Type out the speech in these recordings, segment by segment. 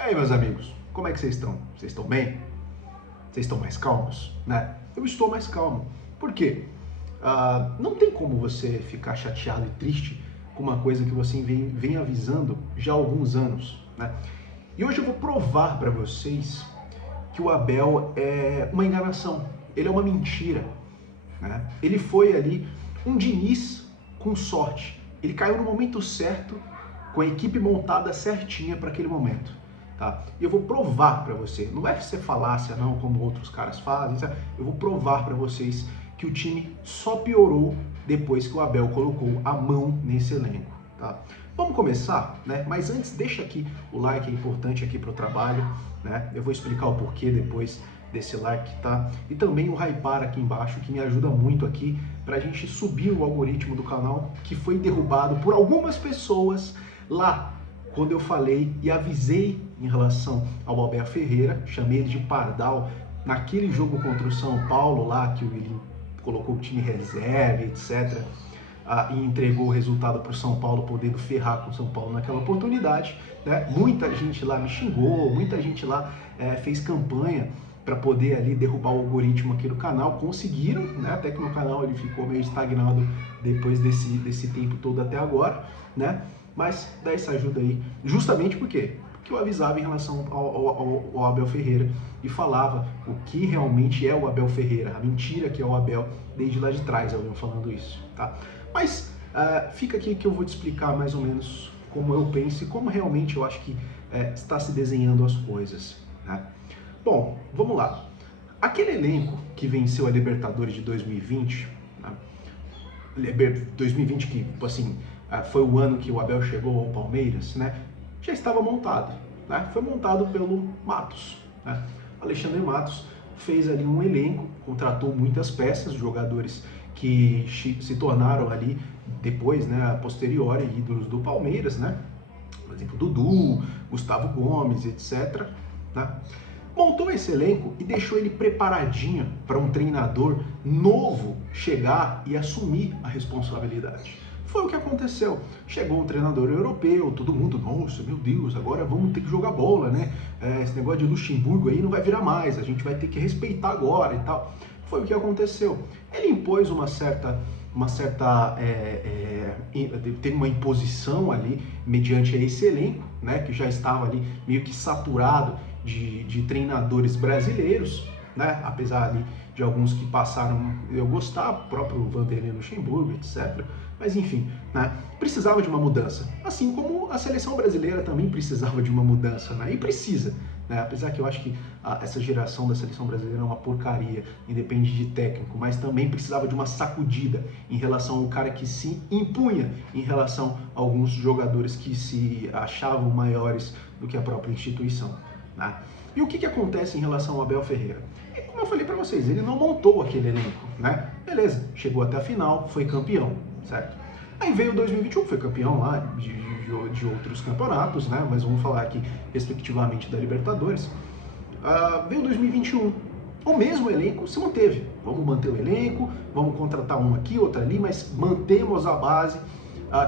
E aí, meus amigos, como é que vocês estão? Vocês estão bem? Vocês estão mais calmos, né? Eu estou mais calmo. Por quê? Não tem como você ficar chateado e triste com uma coisa que você vem avisando já há alguns anos, né? E hoje eu vou provar para vocês que o Abel é uma enganação, ele é uma mentira, né? Ele foi ali um Diniz com sorte. Ele caiu no momento certo, com a equipe montada certinha para aquele momento. Tá? E eu vou provar para você, não é ser falácia não, como outros caras fazem, sabe? Eu vou provar para vocês que o time só piorou depois que o Abel colocou a mão nesse elenco. Tá? Vamos começar, né? Mas antes, deixa aqui o like, é importante aqui para o trabalho, né? Eu vou explicar o porquê depois desse like, tá? E também o hypar aqui embaixo, que me ajuda muito aqui para a gente subir o algoritmo do canal, que foi derrubado por algumas pessoas lá quando eu falei e avisei em relação ao Abel Ferreira, chamei ele de pardal naquele jogo contra o São Paulo lá, que ele colocou o time reserva, etc. E entregou o resultado para o São Paulo, podendo ferrar com o São Paulo naquela oportunidade, né? Muita gente lá me xingou, muita gente lá fez campanha para poder ali derrubar o algoritmo aqui do canal, conseguiram, né? Até que no canal ele ficou meio estagnado depois desse tempo todo até agora, né? Mas dá essa ajuda aí, justamente porque eu avisava em relação ao Abel Ferreira e falava o que realmente é o Abel Ferreira, a mentira que é o Abel desde lá de trás, eu venho falando isso, tá? Mas fica aqui que eu vou te explicar mais ou menos como eu penso e como realmente eu acho que está se desenhando as coisas, né? Bom, vamos lá. Aquele elenco que venceu a Libertadores de 2020, né? 2020 que, assim, foi o ano que o Abel chegou ao Palmeiras, né? Já estava montado, né? Foi montado pelo Matos, né? Alexandre Matos fez ali um elenco, contratou muitas peças, jogadores que se tornaram ali depois, né, a posteriori, ídolos do Palmeiras, né? Por exemplo, Dudu, Gustavo Gomes, etc. Né? Montou esse elenco e deixou ele preparadinho para um treinador novo chegar e assumir a responsabilidade. Foi o que aconteceu. Chegou um treinador europeu, todo mundo, nossa, meu Deus, agora vamos ter que jogar bola, né? Esse negócio de Luxemburgo aí não vai virar mais, a gente vai ter que respeitar agora e tal. Foi o que aconteceu. Ele impôs teve uma imposição ali mediante esse elenco, né, que já estava ali meio que saturado de treinadores brasileiros, né, apesar ali de alguns que passaram eu gostar, o próprio Vanderlei Luxemburgo, etc. Mas enfim, né, precisava de uma mudança, assim como a seleção brasileira também precisava de uma mudança, né, e precisa. Né? Apesar que eu acho que essa geração da seleção brasileira é uma porcaria, independe de técnico, mas também precisava de uma sacudida em relação ao cara que se impunha em relação a alguns jogadores que se achavam maiores do que a própria instituição. Né? E o que acontece em relação ao Abel Ferreira? E como eu falei para vocês, ele não montou aquele elenco, né? Beleza, chegou até a final, foi campeão, certo? Aí veio 2021, foi campeão lá de outros campeonatos, né? Mas vamos falar aqui respectivamente da Libertadores. Veio 2021, o mesmo elenco se manteve. Vamos manter o elenco, vamos contratar um aqui, outro ali, mas mantemos a base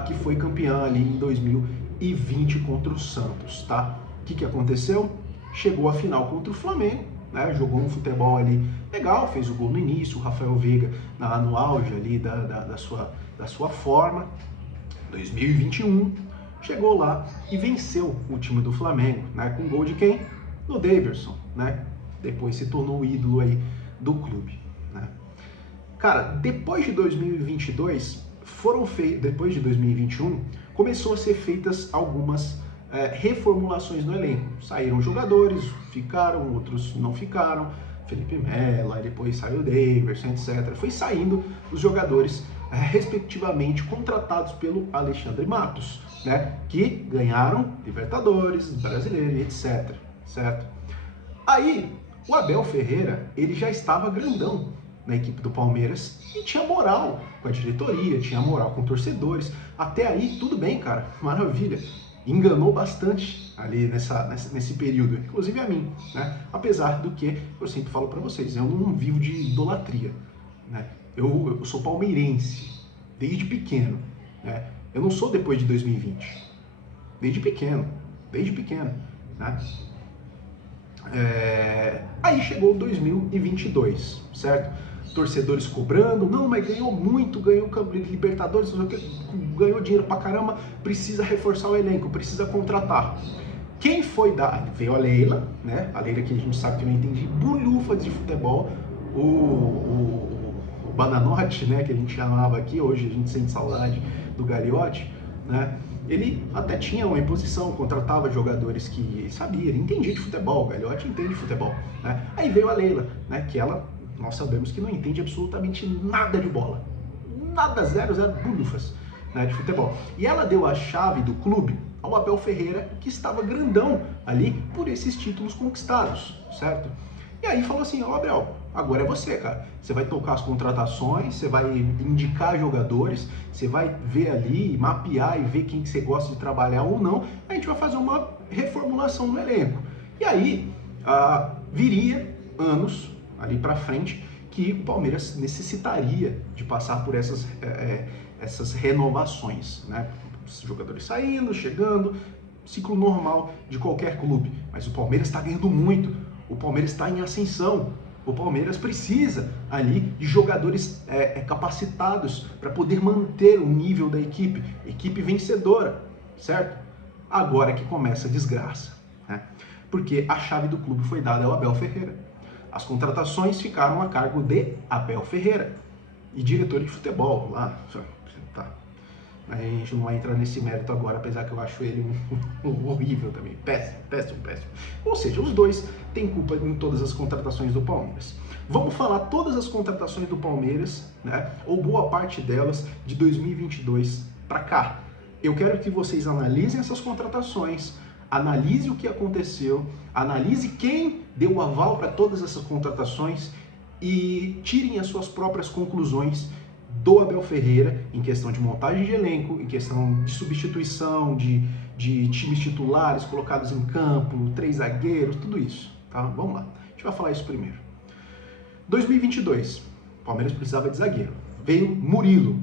que foi campeã ali em 2020 contra o Santos, tá? O que aconteceu? Chegou à final contra o Flamengo, né? Jogou um futebol ali legal, fez o gol no início, o Rafael Veiga no auge ali da sua forma. 2021, chegou lá e venceu o time do Flamengo, né? Com gol de quem? Do Daverson, né? Depois se tornou o ídolo aí do clube, né? Cara, depois de 2022, depois de 2021, começou a ser feitas algumas reformulações no elenco. Saíram jogadores, ficaram, outros não ficaram. Felipe Melo, aí depois saiu o Daverson, etc. Foi saindo os jogadores respectivamente contratados pelo Alexandre Matos, né? Que ganharam Libertadores, Brasileiro, etc. Certo? Aí, o Abel Ferreira, ele já estava grandão na equipe do Palmeiras e tinha moral com a diretoria, tinha moral com torcedores. Até aí, tudo bem, cara, maravilha. Enganou bastante ali nesse período, inclusive a mim, né? Apesar do que eu sempre falo para vocês, eu não vivo de idolatria, né? Eu sou palmeirense desde pequeno, né? Eu não sou depois de 2020, desde pequeno. né? Aí chegou 2022, certo? Torcedores cobrando, não, mas ganhou muito, ganhou Libertadores, ganhou dinheiro pra caramba, precisa reforçar o elenco, precisa contratar. Quem foi dar? Veio a Leila, né? A Leila que a gente sabe que não entende bolhufas de futebol, o Bananote, né? Que a gente chamava aqui, hoje a gente sente saudade do Gagliotti, né? Ele até tinha uma imposição, contratava jogadores que sabia, ele entendia de futebol, o Gagliotti entende de futebol, né? Aí veio a Leila, né? Que ela, nós sabemos que não entende absolutamente nada de bola, nada, zero bolhufas, né, de futebol. E ela deu a chave do clube ao Abel Ferreira, que estava grandão ali por esses títulos conquistados, certo? E aí falou assim, ó, Abel, agora é você, cara. Você vai tocar as contratações, você vai indicar jogadores, você vai ver ali, mapear e ver quem que você gosta de trabalhar ou não. A gente vai fazer uma reformulação no elenco. E aí viria anos ali para frente que o Palmeiras necessitaria de passar por essas renovações, né? Os jogadores saindo, chegando, ciclo normal de qualquer clube. Mas o Palmeiras está ganhando muito. O Palmeiras está em ascensão. O Palmeiras precisa ali de jogadores capacitados para poder manter o nível da equipe vencedora, certo? Agora que começa a desgraça, né? Porque a chave do clube foi dada ao Abel Ferreira. As contratações ficaram a cargo de Abel Ferreira e diretor de futebol lá. Tá. A gente não vai entrar nesse mérito agora, apesar que eu acho ele horrível também. Péssimo. Ou seja, os dois têm culpa em todas as contratações do Palmeiras. Vamos falar todas as contratações do Palmeiras, né? Ou boa parte delas, de 2022 para cá. Eu quero que vocês analisem essas contratações, analise o que aconteceu, analise quem deu o aval para todas essas contratações e tirem as suas próprias conclusões do Abel Ferreira em questão de montagem de elenco, em questão de substituição de times titulares colocados em campo, 3 zagueiros, tudo isso, tá? Vamos lá, a gente vai falar isso primeiro. 2022, o Palmeiras precisava de zagueiro. Veio Murilo,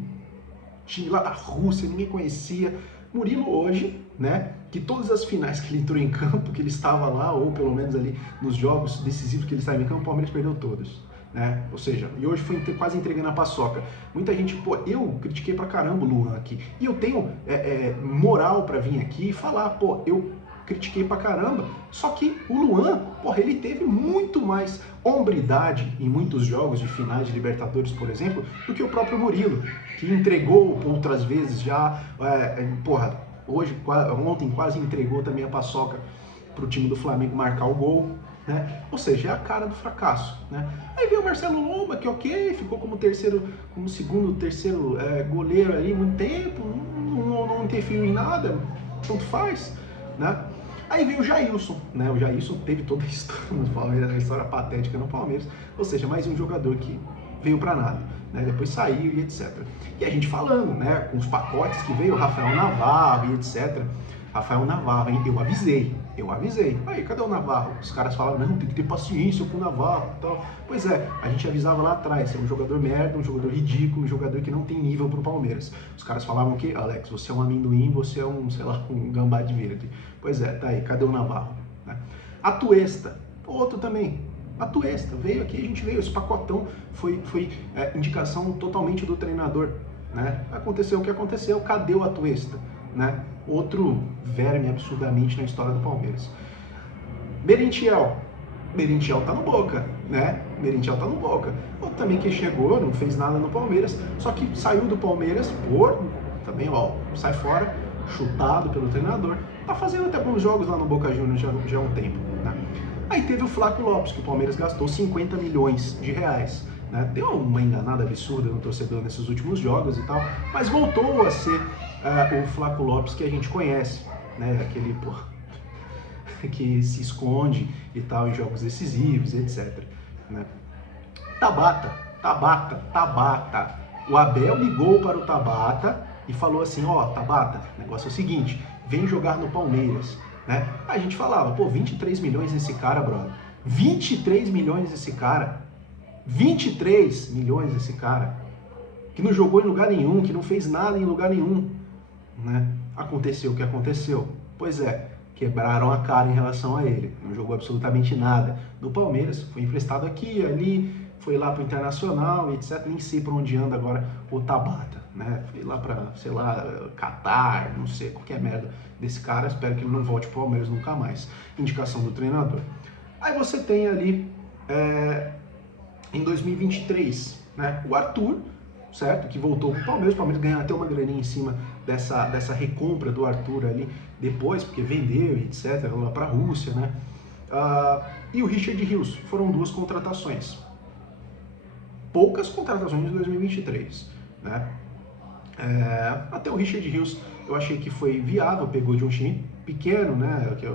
time lá da Rússia, ninguém conhecia. Murilo hoje, né, que todas as finais que ele entrou em campo, que ele estava lá, ou pelo menos ali nos jogos decisivos que ele estava em campo, o Palmeiras perdeu todos. Né? Ou seja, e hoje foi quase entregando a paçoca. Muita gente, pô, eu critiquei pra caramba o Luan aqui. E eu tenho moral pra vir aqui e falar, pô, eu critiquei pra caramba. Só que o Luan, porra, ele teve muito mais hombridade em muitos jogos de finais de Libertadores, por exemplo, do que o próprio Murilo, que entregou outras vezes já, ontem quase entregou também a paçoca pro time do Flamengo marcar o gol. Né? Ou seja, é a cara do fracasso. Né? Aí veio o Marcelo Lomba, que ok, ficou como segundo, terceiro goleiro ali muito tempo, não interferiu em nada, tanto faz. Né? Aí veio o Jailson, né? O Jailson teve toda a história no Palmeiras, a história patética no Palmeiras, ou seja, mais um jogador que veio para nada, né? Depois saiu e etc. E a gente falando, né? Com os pacotes que veio, o Rafael Navarro e etc. Rafael Navarro, hein? Eu avisei. Aí, cadê o Navarro? Os caras falavam, não, tem que ter paciência com o Navarro e tal. Pois é, a gente avisava lá atrás, é um jogador merda, um jogador ridículo, um jogador que não tem nível pro Palmeiras. Os caras falavam que, Alex, você é um amendoim, você é um gambá de verde. Pois é, tá aí, cadê o Navarro? Né? Atuesta, outro também. Atuesta, veio aqui, a gente veio, esse pacotão foi indicação totalmente do treinador. Né? Aconteceu o que aconteceu, cadê o Atuesta? Né? Outro verme absurdamente na história do Palmeiras. Merentiel tá no Boca, né? Merentiel tá no Boca. Outro também que chegou, não fez nada no Palmeiras, só que saiu do Palmeiras também, ó, sai fora, chutado pelo treinador. Tá fazendo até bons jogos lá no Boca Juniors já há um tempo, né? Aí teve o Flávio Lopes, que o Palmeiras gastou 50 milhões de reais. Né? Deu uma enganada absurda no torcedor nesses últimos jogos e tal, mas voltou a ser o Flávio Lopes que a gente conhece, né? Aquele que se esconde e tal em jogos decisivos, etc. Né? Tabata. O Abel ligou para o Tabata e falou assim, ó, Tabata, o negócio é o seguinte, vem jogar no Palmeiras. Né? A gente falava, pô, 23 milhões nesse cara, brother. 23 milhões nesse cara. 23 milhões esse cara, que não jogou em lugar nenhum, que não fez nada em lugar nenhum, né? Aconteceu o que aconteceu. Pois é, quebraram a cara em relação a ele. Não jogou absolutamente nada no Palmeiras, foi emprestado aqui, ali, foi lá para o Internacional, etc. Nem sei para onde anda agora o Tabata, né? Foi lá para, sei lá, Catar, não sei, qualquer merda desse cara. Espero que ele não volte para o Palmeiras nunca mais. Indicação do treinador. Aí você tem ali, em 2023, né, o Arthur, certo? Que voltou para o Palmeiras ganhou até uma graninha em cima dessa recompra do Arthur ali depois, porque vendeu e etc, lá para a Rússia, né? E o Richard Rios, foram duas contratações. Poucas contratações em 2023, né? Até o Richard Rios eu achei que foi viável, pegou de um time pequeno, né? Que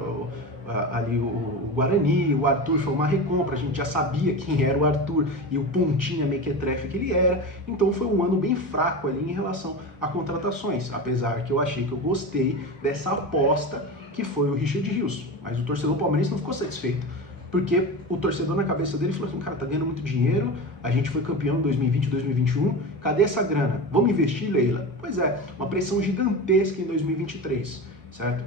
ali o Guarani, o Arthur foi uma recompra, a gente já sabia quem era o Arthur e o pontinha mequetrefe que ele era, então foi um ano bem fraco ali em relação a contratações, apesar que eu achei que eu gostei dessa aposta que foi o Richard Rios, mas o torcedor palmeirense não ficou satisfeito, porque o torcedor na cabeça dele falou assim, cara, tá ganhando muito dinheiro, a gente foi campeão em 2020, 2021, cadê essa grana? Vamos investir, Leila? Pois é, uma pressão gigantesca em 2023, certo?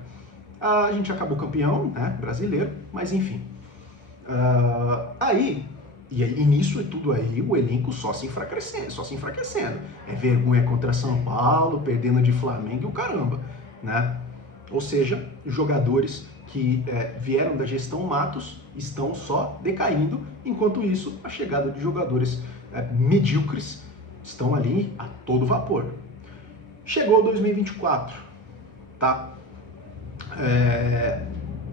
A gente acabou campeão, né, brasileiro, mas enfim. E nisso e tudo aí, o elenco só se enfraquecendo. É vergonha contra São Paulo, perdendo de Flamengo e o caramba, né? Ou seja, jogadores que vieram da gestão Matos estão só decaindo, enquanto isso, a chegada de jogadores medíocres estão ali a todo vapor. Chegou 2024, tá?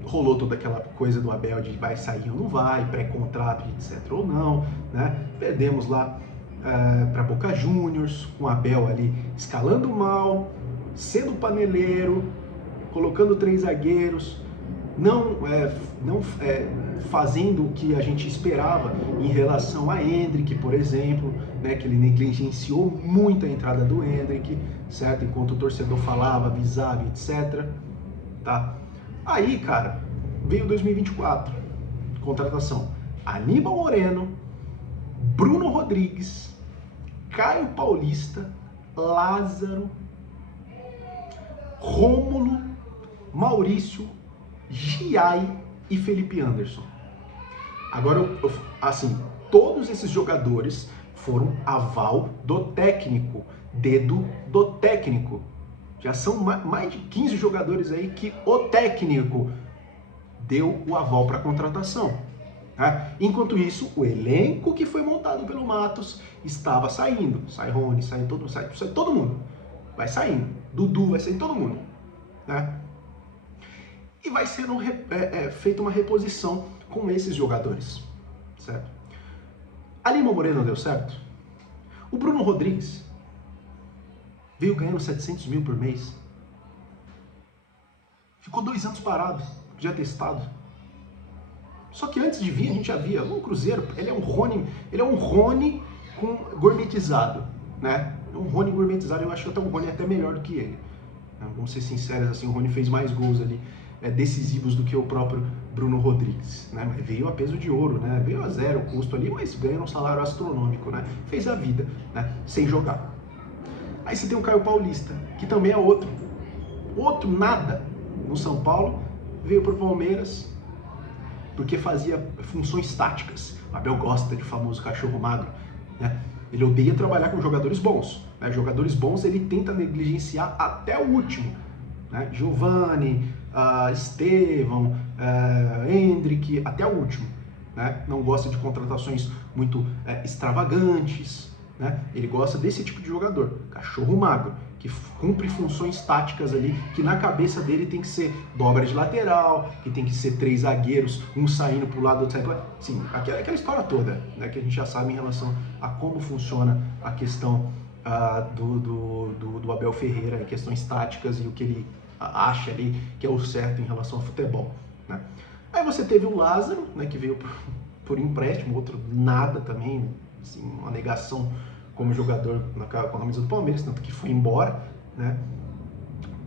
Rolou toda aquela coisa do Abel de vai sair ou não vai, pré-contrato, etc. ou não, né? Perdemos lá para Boca Juniors, com o Abel ali escalando mal, sendo paneleiro, colocando 3 zagueiros, não fazendo o que a gente esperava em relação a Endrick, por exemplo, né, que ele negligenciou muito a entrada do Endrick, certo? Enquanto o torcedor falava, avisava, etc. Tá? Aí, cara, veio 2024, contratação: Aníbal Moreno, Bruno Rodrigues, Caio Paulista, Lázaro, Rômulo, Maurício, Giai e Felipe Anderson. Agora, assim, todos esses jogadores foram aval do técnico, dedo do técnico. Já são mais de 15 jogadores aí que o técnico deu o aval para a contratação. Né? Enquanto isso, o elenco que foi montado pelo Matos estava saindo. Sai Rony, sai todo mundo. Vai saindo. Dudu, vai sair todo mundo. Né? E vai sendo feita uma reposição com esses jogadores. Certo? Aníbal Moreno deu certo. O Bruno Rodrigues veio ganhando 700 mil por mês. Ficou 2 anos parado, já testado. Só que antes de vir, a gente já via, um Cruzeiro, ele é um Rony gourmetizado, né? Um Rony gourmetizado, eu acho que até um Rony é até melhor do que ele. Vamos ser sinceros, assim, o Rony fez mais gols ali, decisivos do que o próprio Bruno Rodrigues, né? Mas veio a peso de ouro, né? Veio a 0 custo ali, mas ganha um salário astronômico, né? Fez a vida, né? Sem jogar. Aí você tem o Caio Paulista, que também é outro nada no São Paulo, veio para o Palmeiras porque fazia funções táticas. O Abel gosta de famoso cachorro magro, né? Ele odeia trabalhar com jogadores bons, né? Jogadores bons ele tenta negligenciar até o último, né? Giovani, Estevão, Endrick, até o último, né? Não gosta de contratações muito extravagantes, né? Ele gosta desse tipo de jogador, cachorro magro, que cumpre funções táticas ali, que na cabeça dele tem que ser dobra de lateral, que tem que ser 3 zagueiros, um saindo para o lado, outro saindo para o lado. Sim, aquela história toda, né, que a gente já sabe em relação a como funciona a questão do Abel Ferreira, questões táticas e o que ele acha ali que é o certo em relação ao futebol, né? Aí você teve o Lázaro, né, que veio por empréstimo, outro nada também, assim, uma negação como jogador com a camisa do Palmeiras, tanto que foi embora, né?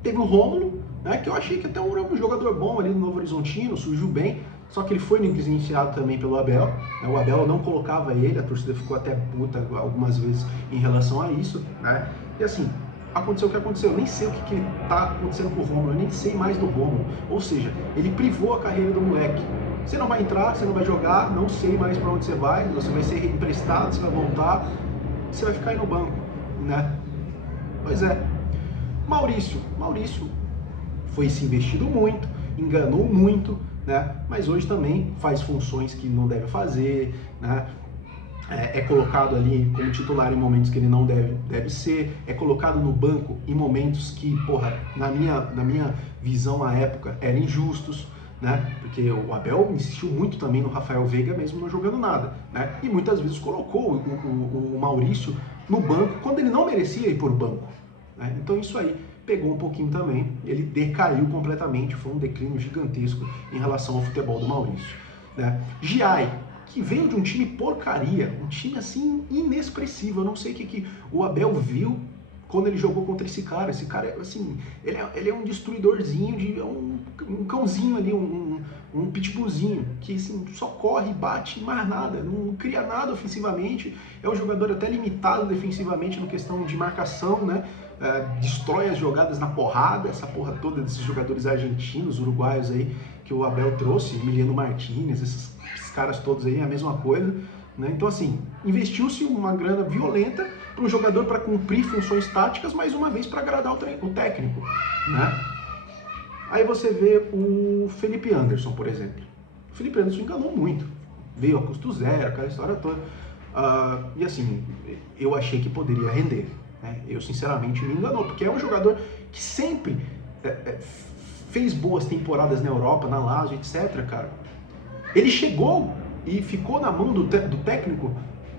Teve o Rômulo, né, que eu achei que até era um jogador bom ali no Novo Horizontino, surgiu bem, só que ele foi negligenciado também pelo Abel, né? O Abel não colocava ele, a torcida ficou até puta algumas vezes em relação a isso, né? E assim, aconteceu o que aconteceu. Eu nem sei o que tá acontecendo com o Rômulo, eu nem sei mais do Rômulo. Ou seja, ele privou a carreira do moleque. Você não vai entrar, você não vai jogar, não sei mais para onde você vai ser emprestado, você vai voltar, você vai ficar aí no banco, né? Pois é. Maurício foi se investido muito, enganou muito, né? Mas hoje também faz funções que não deve fazer, né? É colocado ali como titular em momentos que ele não deve ser, é colocado no banco em momentos que, porra, na minha visão à época, eram injustos, né? Porque o Abel insistiu muito também no Rafael Veiga, mesmo não jogando nada, né? E muitas vezes colocou o Maurício no banco quando ele não merecia ir por banco, né? Então isso aí pegou um pouquinho também, ele decaiu completamente, foi um declínio gigantesco em relação ao futebol do Maurício, né? Giai, que veio de um time porcaria, um time assim inexpressivo. Eu não sei o que o Abel viu quando ele jogou contra esse cara. Esse cara, assim, ele é um destruidorzinho, um cãozinho ali, um pitbullzinho, que assim, só corre, bate, mais nada, não cria nada ofensivamente. É um jogador até limitado defensivamente na questão de marcação, né? Destrói as jogadas na porrada, essa porra toda desses jogadores argentinos, uruguaios aí, que o Abel trouxe, Emiliano Martínez, esses caras todos aí, é a mesma coisa, né? Então assim, investiu-se uma grana violenta para um jogador para cumprir funções táticas, mais uma vez para agradar o técnico, né? Aí você vê o Felipe Anderson, por exemplo. O Felipe Anderson enganou muito, veio a custo zero, aquela história toda, e assim, eu achei que poderia render, né? Eu sinceramente me enganou, porque é um jogador que sempre fez boas temporadas na Europa, na Lazio, etc, cara. Ele chegou e ficou na mão do técnico,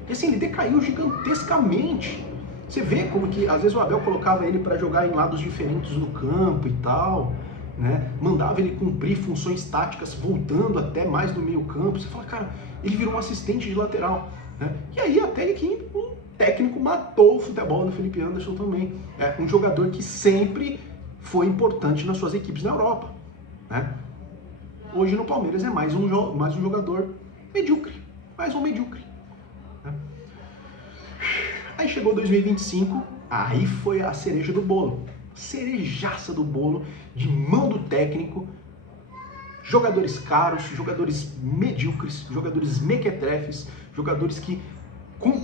e assim, ele decaiu gigantescamente. Você vê como que às vezes o Abel colocava ele para jogar em lados diferentes no campo e tal, né? Mandava ele cumprir funções táticas voltando até mais no meio campo. Você fala, cara, ele virou um assistente de lateral, né? E aí até que um técnico matou o futebol do Felipe Anderson também. É um jogador que sempre foi importante nas suas equipes na Europa, né? Hoje no Palmeiras é mais um jogador medíocre, mais um medíocre, né? Aí chegou 2025, aí foi a cereja do bolo, cerejaça do bolo, de mão do técnico, jogadores caros, jogadores medíocres, jogadores mequetrefes, jogadores que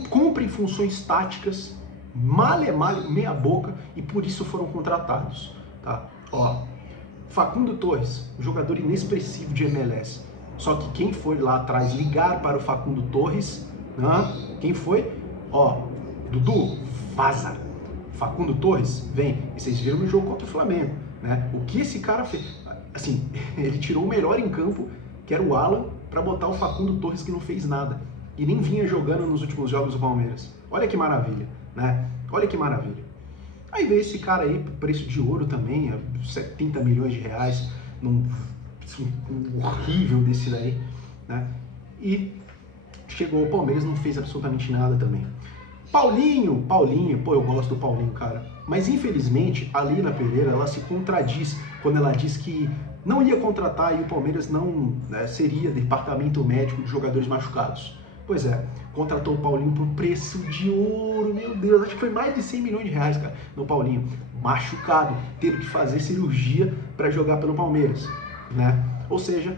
cumprem funções táticas, male meia boca, e por isso foram contratados, tá? Ó, Facundo Torres, jogador inexpressivo de MLS. Só que quem foi lá atrás ligar para o Facundo Torres, né? Quem foi? Ó, Dudu, vaza. Facundo Torres, vem. E vocês viram no jogo contra o Flamengo, né? O que esse cara fez? Assim, ele tirou o melhor em campo, que era o Alan, para botar o Facundo Torres, que não fez nada. E nem vinha jogando nos últimos jogos do Palmeiras. Olha que maravilha, né? Olha que maravilha. Aí veio esse cara aí, preço de ouro também, 70 milhões de reais, um horrível desse daí, né? E chegou ao Palmeiras, não fez absolutamente nada também. Paulinho, pô, eu gosto do Paulinho, cara. Mas infelizmente, a Leila Pereira, ela se contradiz quando ela diz que não ia contratar e o Palmeiras não seria departamento médico de jogadores machucados. Pois é, contratou o Paulinho por preço de ouro, meu Deus, acho que foi mais de 100 milhões de reais, cara, no Paulinho. Machucado, tendo que fazer cirurgia para jogar pelo Palmeiras, né? Ou seja,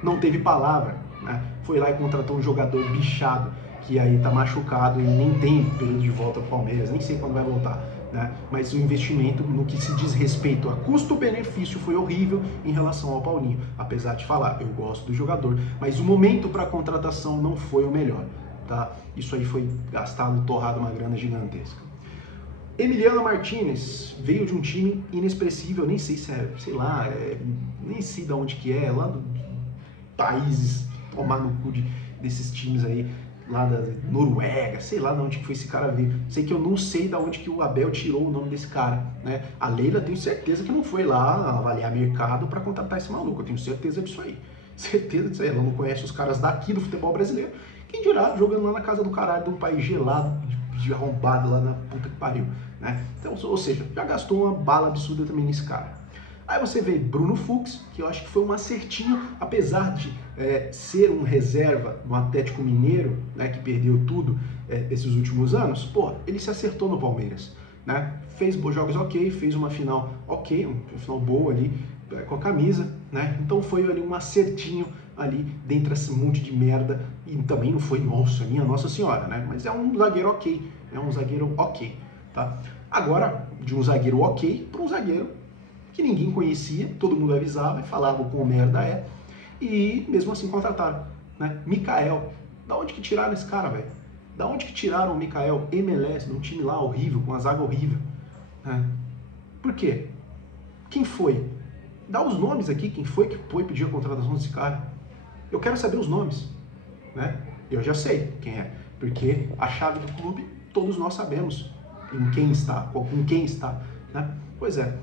não teve palavra, né? Foi lá e contratou um jogador bichado, que aí tá machucado e nem tem período de volta pro Palmeiras, nem sei quando vai voltar, né? Mas o investimento no que se diz respeito a custo-benefício foi horrível em relação ao Paulinho, apesar de falar, eu gosto do jogador, mas o momento para a contratação não foi o melhor, tá? Isso aí foi gastado, torrado uma grana gigantesca. Emiliano Martínez veio de um time inexpressível, nem sei se é, sei lá, nem sei de onde que é, lá do países, tomar no cu desses times aí, lá da Noruega, sei lá de onde que foi esse cara vir. Sei que eu não sei de onde que o Abel tirou o nome desse cara, né? A Leila, tenho certeza que não foi lá avaliar mercado para contratar esse maluco, eu tenho certeza disso aí. Certeza disso aí, ela não conhece os caras daqui do futebol brasileiro. Quem dirá jogando lá na casa do caralho de um país gelado, de arrombado lá na puta que pariu, né? Então, ou seja, já gastou uma bala absurda também nesse cara. Aí você vê Bruno Fux, que eu acho que foi um acertinho, apesar de ser um reserva no Atlético Mineiro, né, que perdeu tudo esses últimos anos, pô, ele se acertou no Palmeiras, né? Fez jogos ok, fez uma final ok, uma final boa ali com a camisa, né? Então foi ali um acertinho ali dentro desse monte de merda, e também não foi, minha Nossa Senhora, né? Mas é um zagueiro ok, é um zagueiro ok, tá? Agora, de um zagueiro ok para um zagueiro que ninguém conhecia, todo mundo avisava e falava como merda é, e mesmo assim contrataram, né? Mikael, da onde que tiraram esse cara, velho? Da onde que tiraram o Mikael MLS, num time lá horrível, com uma zaga horrível, né? Por quê? Quem foi? Dá os nomes aqui, quem foi que foi pedir a contratação desse cara? Eu quero saber os nomes, né? Eu já sei quem é, porque a chave do clube todos nós sabemos em quem está, com quem está, né? Pois é.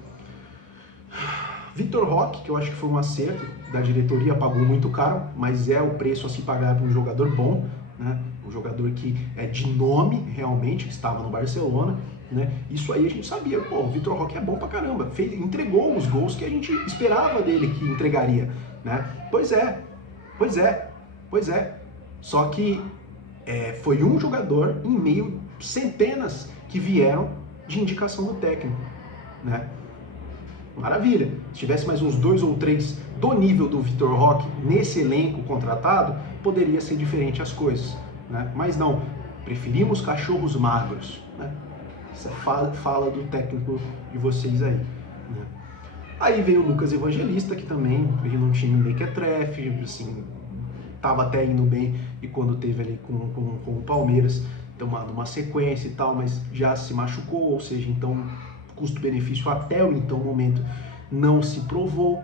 Vitor Roque, que eu acho que foi um acerto da diretoria, pagou muito caro, mas é o preço a se pagar para um jogador bom, né? Um jogador que é de nome realmente, que estava no Barcelona, né? Isso aí a gente sabia, pô, o Vitor Roque é bom pra caramba, entregou os gols que a gente esperava dele que entregaria, né? Pois é, pois é, pois é. Só que foi um jogador em meio centenas que vieram de indicação do técnico, né? Maravilha. Se tivesse mais uns 2 ou 3 do nível do Vitor Roque nesse elenco contratado, poderia ser diferente as coisas, né? Mas não, preferimos cachorros magros, né? Essa fala do técnico de vocês aí, né? Aí veio o Lucas Evangelista, que também veio num time mequetrefe, assim, tava até indo bem, e quando teve ali com o Palmeiras, tomando uma sequência e tal, mas já se machucou, ou seja, então custo-benefício até o então momento não se provou,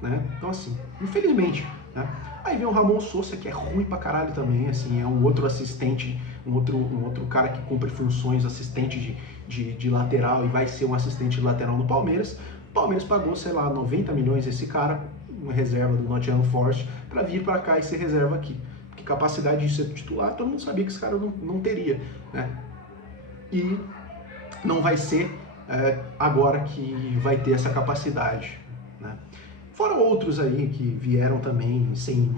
né? Então assim, infelizmente, né? Aí vem o Ramon Sousa, que é ruim pra caralho também, assim, é um outro assistente, um outro cara que cumpre funções, assistente de lateral, e vai ser um assistente de lateral no Palmeiras. O Palmeiras pagou, sei lá, 90 milhões esse cara, uma reserva do Nottingham Forest, para vir para cá e ser reserva aqui. Porque capacidade de ser titular, todo mundo sabia que esse cara não teria, né? E não vai ser agora que vai ter essa capacidade, né? Fora outros aí que vieram também sem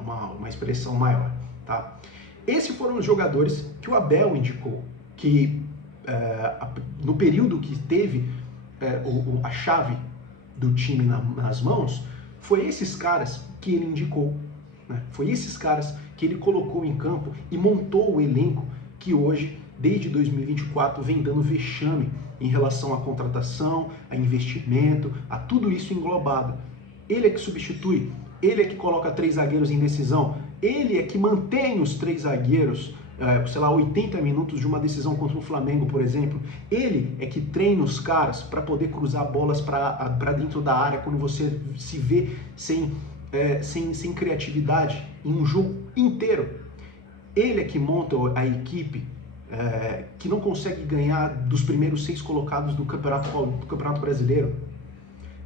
uma expressão maior, tá? Esses foram os jogadores que o Abel indicou, que no período que teve a chave do time nas mãos, foi esses caras que ele indicou, né? Foi esses caras que ele colocou em campo e montou o elenco que hoje, desde 2024, vem dando vexame em relação à contratação, a investimento, a tudo isso englobado. Ele é que substitui, ele é que coloca 3 zagueiros em decisão, ele é que mantém os 3 zagueiros, sei lá, 80 minutos de uma decisão contra o Flamengo, por exemplo. Ele é que treina os caras para poder cruzar bolas para dentro da área quando você se vê sem criatividade em um jogo inteiro. Ele é que monta a equipe que não consegue ganhar dos primeiros 6 colocados do Campeonato Brasileiro.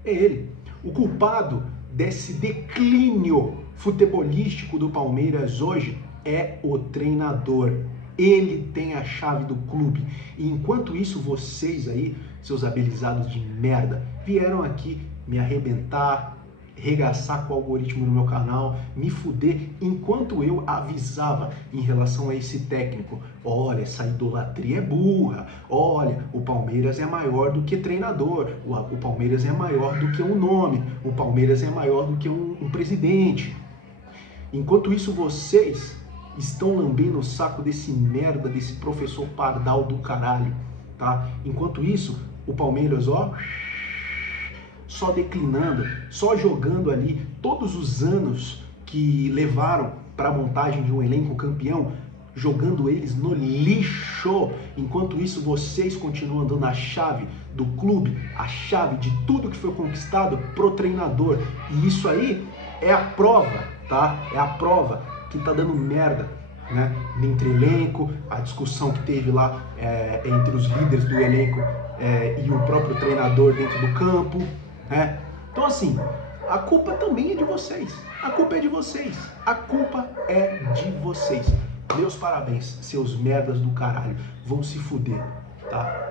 É ele. O culpado desse declínio futebolístico do Palmeiras hoje é o treinador. Ele tem a chave do clube. E enquanto isso, vocês aí, seus habilizados de merda, vieram aqui me arrebentar, regaçar com o algoritmo no meu canal, me fuder, enquanto eu avisava em relação a esse técnico. Olha, essa idolatria é burra. Olha, o Palmeiras é maior do que treinador. O Palmeiras é maior do que um nome. O Palmeiras é maior do que um presidente. Enquanto isso, vocês estão lambendo o saco desse merda, desse professor pardal do caralho, tá? Enquanto isso, o Palmeiras, ó, só declinando, só jogando ali todos os anos que levaram para a montagem de um elenco campeão, jogando eles no lixo. Enquanto isso, vocês continuam dando a chave do clube, a chave de tudo que foi conquistado pro treinador. E isso aí é a prova, tá? É a prova que tá dando merda, né? Entre elenco, a discussão que teve lá entre os líderes do elenco e o próprio treinador dentro do campo, né? Então assim, a culpa também é de vocês. A culpa é de vocês. A culpa é de vocês. Meus parabéns, seus merdas do caralho. Vão se fuder, tá?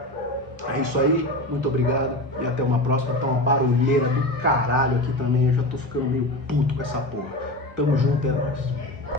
É isso aí, muito obrigado e até uma próxima. Tá uma barulheira do caralho aqui também. Eu já tô ficando meio puto com essa porra. Tamo junto, é nóis.